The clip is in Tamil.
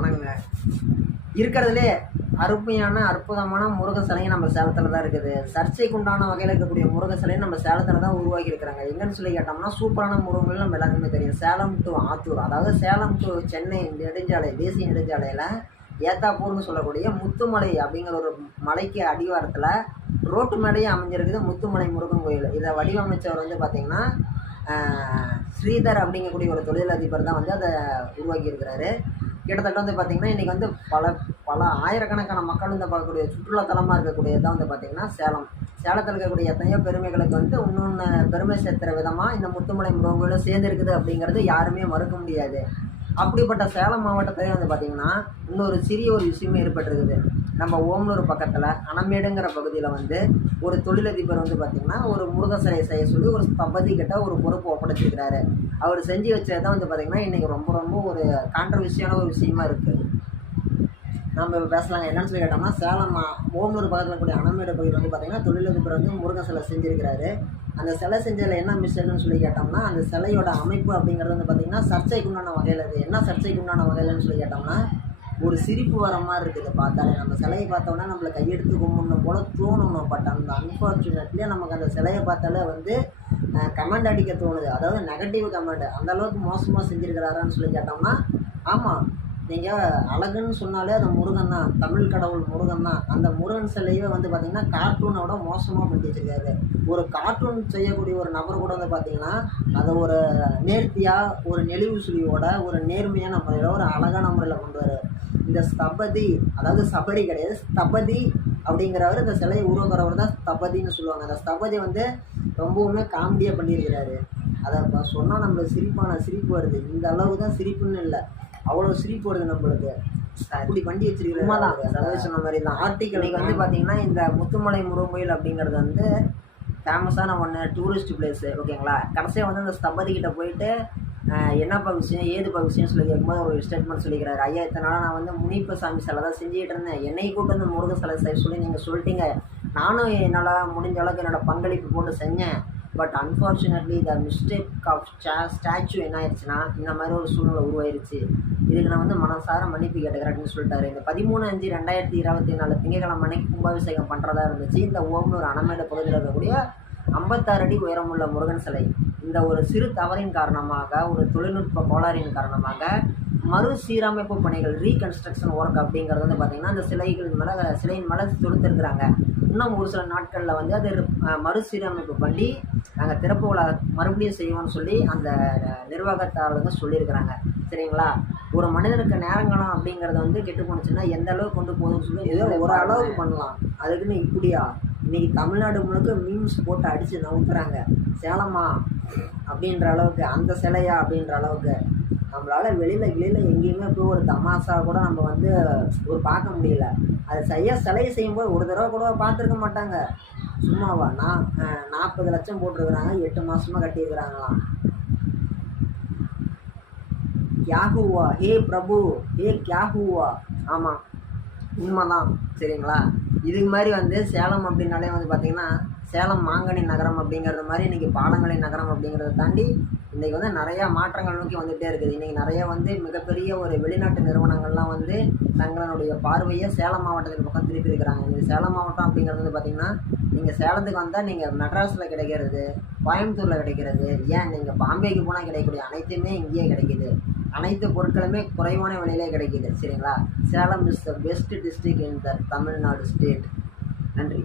வணக்கங்க. இருக்கிறதுலே அருமையான அற்புதமான முருகன் சிலையும் நம்ம சேலத்தில் தான் இருக்குது. சர்ச்சைக்குண்டான வகையில் இருக்கக்கூடிய முருகன் சிலையும் நம்ம சேலத்தில் தான் உருவாக்கி இருக்கிறாங்க. எங்கன்னு சொல்லி கேட்டோம்னா, சூப்பரான முருகங்கள் நம்ம எல்லாருக்குமே தெரியும். சேலம் டு ஆத்தூர், அதாவது சேலம் டு சென்னை நெடுஞ்சாலை, தேசிய நெடுஞ்சாலையில் ஏத்தாப்பூர்னு சொல்லக்கூடிய முத்துமலை அப்படிங்கிற ஒரு மலைக்கு அடிவாரத்தில் ரோட்டு மேலேயே அமைஞ்சிருக்குது முத்துமலை முருகன் கோயில். இதை வடிவமைச்சவர் வந்து பார்த்திங்கன்னா ஸ்ரீதர் அப்படிங்கக்கூடிய ஒரு தொழிலதிபர் தான் வந்து அதை உருவாக்கி இருக்கிறாரு. கிட்டத்தட்ட வந்து பார்த்திங்கன்னா இன்றைக்கி வந்து பல ஆயிரக்கணக்கான மக்கள் வந்து பார்க்கக்கூடிய சுற்றுலாத்தலமாக இருக்கக்கூடியது தான் வந்து பார்த்திங்கன்னா சேலத்தில் இருக்கக்கூடிய எத்தனையோ பெருமைகளுக்கு வந்து இன்னொன்று பெருமை சேர்த்துற விதமாக இந்த முத்துமலை முருகன் கோயிலும் சேர்ந்துருக்குது அப்படிங்கிறது யாருமே மறுக்க முடியாது. அப்படிப்பட்ட சேலம் மாவட்டத்திலே வந்து பார்த்திங்கன்னா இன்னொரு சிறிய ஒரு விஷயமே ஏற்பட்டிருக்குது. நம்ம ஓமலூர் பக்கத்தில் அணமேடுங்கிற பகுதியில் வந்து ஒரு தொழிலதிபர் வந்து பார்த்திங்கன்னா ஒரு முருகன் சிலையை செய்ய சொல்லி ஒரு ஸ்தபதி கிட்ட ஒரு பொறுப்பு ஒப்படைச்சிருக்கிறாரு. அவர் செஞ்சு வச்சது தான் வந்து பார்த்திங்கன்னா இன்றைக்கி ரொம்ப ஒரு கான்ட்ரவர்சியான ஒரு விஷயமா இருக்குது. நம்ம இப்போ பேசலாங்க. என்னென்னு சொல்லி கேட்டோம்னா, சேலம் ஓமலூர் பக்கத்தில் இருக்கக்கூடிய அணமேடு பகுதியில் வந்து பார்த்திங்கன்னா தொழிலதிபர் வந்து முருகன் சிலை செஞ்சுருக்கிறாரு. அந்த சிலை செஞ்சதில் என்ன மிஸ்டேக்னு சொல்லி கேட்டோம்னா, அந்த சிலையோட அமைப்பு அப்படிங்கிறது வந்து பார்த்திங்கன்னா சர்ச்சைக்குண்டான வகையில் இருக்குது. என்ன சர்ச்சைக்குண்டான வகையில்னு சொல்லி கேட்டோம்னா, ஒரு சிரிப்பு வர மாதிரி இருக்குது பார்த்தாலே. நம்ம சிலையை பார்த்தோன்னா நம்மளை கையெடுத்து கும்பிடணும் போல் தோணணும். பட் அந்த அன்ஃபார்ச்சுனேட்லி நமக்கு அந்த சிலையை பார்த்தாலே வந்து கமெண்ட் அடிக்க தோணுது. அதாவது நெகட்டிவ் கமெண்ட். அந்தளவுக்கு மோசமாக செஞ்சுருக்கிறாரான்னு சொல்லி கேட்டோம்னா, ஆமாம், நீங்கள் அழகுன்னு சொன்னாலே அந்த முருகன் தான், தமிழ் கடவுள் முருகன் தான். அந்த முருகன் சிலையே வந்து பார்த்திங்கன்னா கார்ட்டூனோட மோசமாக பண்ணி வச்சுருக்காரு. ஒரு கார்ட்டூன் செய்யக்கூடிய ஒரு நபர் கூட வந்து பார்த்திங்கன்னா அதை ஒரு நேர்த்தியாக ஒரு நெளிவு சுழியோட ஒரு நேர்மையான முறையில் ஒரு அழகான முறையில் கொண்டு வர இந்த ஸ்தபதி, அதாவது சபரி கிடையாது, ஸ்தபதி அப்படிங்கிறவர் இந்த சிலையை உருவாக்குறவர் தான் ஸ்தபதின்னு சொல்லுவாங்க. அந்த ஸ்தபதி வந்து ரொம்பவுமே காமெடியாக பண்ணியிருக்கிறாரு. அதை சொன்னால் நம்மளுக்கு சிரிப்பு வருது. இந்த அளவு தான் சிரிப்புன்னு இல்லை, அவ்வளோ சிரிப்பு வருது நம்மளுக்கு. அப்படி பண்ணி வச்சிருக்கிறது தான் சொன்ன மாதிரி தான். ஆர்டிக்கலுக்கு வந்து பார்த்திங்கன்னா இந்த முத்துமலை முருகன் கோயில் அப்படிங்கிறது வந்து ஃபேமஸான ஒன்று, டூரிஸ்ட் பிளேஸு. ஓகேங்களா? கடைசியாக வந்து அந்த ஸ்தபதிக்கிட்ட போயிட்டு என்னப்பா விஷயம் ஏதுப்பா விஷயம்னு சொல்லி கேட்கும்போது ஒரு ஸ்டேட்மெண்ட் சொல்லிக்கிறாரு. ஐயா, இத்தனை நாளாக நான் வந்து முனிப்ப சாமி சிலை தான் செஞ்சுக்கிட்டு இருந்தேன். என்னை கூட்டு வந்து முருகன் சிலை செய்ய சொல்லி நீங்கள் சொல்லிட்டீங்க. நானும் என்னால் முடிஞ்ச அளவுக்கு என்னோடய பங்களிப்பு போட்டு செஞ்சேன். But unfortunately the mistake of statue என்ன ஆயிடுச்சுன்னா இந்த மாதிரி ஒரு சூழ்நிலை உருவாயிருச்சு. இதுக்கு நான் வந்து மனசார மன்னிப்பு கேட்டுக்கிறேன் அப்படின்னு சொல்லிட்டாரு. இந்த 13/5/2024 திங்கட்கிழமை அன்னைக்கு கும்பாபிஷேகம் பண்ணுறதா இருந்துச்சு. இந்த ஓமலூர் அணமேடு பகுதியில் இருக்கக்கூடிய 56 அடி உயரமுள்ள முருகன் சிலை இந்த ஒரு சிறு தவறின் காரணமாக, ஒரு தொழில்நுட்ப கோளாறின் காரணமாக மறுசீரமைப்பு பணிகள், ரீகன்ஸ்ட்ரக்ஷன் ஒர்க் அப்படிங்கிறது வந்து பார்த்திங்கன்னா அந்த சிலையின் மேலே தொடுத்துருக்குறாங்க. இன்னும் ஒரு சில நாட்களில் வந்து அது மறுசீரமைப்பு பண்ணி நாங்கள் திறப்பு விழா மறுபடியும் செய்வோம்னு சொல்லி அந்த நிர்வாகத்தால் வந்து சொல்லியிருக்கிறாங்க. சரிங்களா? ஒரு மனிதனுக்கு நேரங்காலம் அப்படிங்கிறத வந்து கெட்டு போணுச்சுன்னா எந்த அளவுக்கு கொண்டு போகுதுன்னு சொல்லி ஏதோ ஒரு அளவுக்கு பண்ணலாம். அதுக்குன்னு இப்படியா இன்றைக்கி தமிழ்நாடு முழுக்க மீம்ஸ் போட்டு அடித்து நவுத்துறாங்க. சேலமா அப்படின்ற அளவுக்கு, அந்த சிலையா அப்படின்ற அளவுக்கு. நம்மளால் வெளியில் எங்கேயுமே போய் ஒரு தமாஷா கூட நம்ம வந்து ஒரு பார்க்க முடியல. அது சிலையை செய்யும்போது ஒரு தடவை கூட பார்த்துருக்க மாட்டாங்க. சும்மாவா 40 லட்சம் போட்டிருக்கிறாங்க, 8 மாதமாக கட்டியிருக்கிறாங்களாம். கியா ஹூவா ஹே பிரபு, ஹே கியா ஹூவா. ஆமாம், உண்மைதான். சரிங்களா? இதுக்கு மாதிரி வந்து சேலம் அப்படின்னாலே வந்து பார்த்திங்கன்னா சேலம் மாங்கனி நகரம் அப்படிங்கிறது மாதிரி இன்றைக்கி பாலங்களின் நகரம் அப்படிங்கிறத தாண்டி இன்றைக்கி வந்து நிறையா மாற்றங்கள் நோக்கி வந்துகிட்டே இருக்குது. இன்றைக்கி நிறையா வந்து மிகப்பெரிய ஒரு வெளிநாட்டு நிறுவனங்கள்லாம் வந்து தங்களுடைய பார்வையை சேலம் மாவட்டத்தின் பக்கம் திருப்பி இருக்கிறாங்க. இந்த சேலம் மாவட்டம் அப்படிங்கிறது வந்து பார்த்திங்கன்னா நீங்கள் சேலத்துக்கு வந்தால் நீங்கள் மெட்ராஸில் கிடைக்கிறது, கோயம்புத்தூரில் கிடைக்கிறது, ஏன் நீங்கள் பாம்பேக்கு போனால் கிடைக்கக்கூடிய அனைத்துமே இங்கேயே கிடைக்கிது. அனைத்து பொருட்களுமே குறைவான விலையிலே கிடைக்கிது. சரிங்களா? Salem is the best district in the Tamil Nadu state. நன்றி.